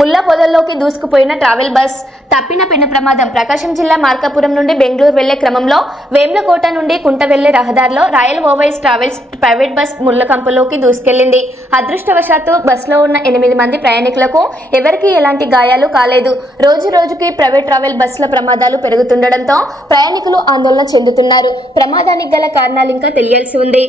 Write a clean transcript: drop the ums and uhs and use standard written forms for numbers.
ముల్ల పొదల్లోకి దూసుకుపోయిన travel bus తప్పిన పెను ప్రమాదం. ప్రకాశం జిల్లా మార్కాపురం నుండి బెంగళూరు వెళ్లే క్రమంలో వేమ్లకోట నుండి కుంట వెళ్లే రహదారిలో royal Owais travels private bus ముళ్ళ కంపలోకి దూసుకెళ్లింది. అదృష్టవశాత్తు బస్సులో ఉన్న 8 మంది ప్రయాణికులకు ఎవరికీ ఎలాంటి గాయాలు కాలేదు. రోజు రోజుకి ప్రైవేట్ ట్రావెల్ బస్సుల ప్రమాదాలు పెరుగుతుండటంతో ప్రయాణికులు ఆందోళన చెందుతున్నారు. ప్రమాదానికి గల కారణాలు ఇంకా తెలియాల్సి ఉంది.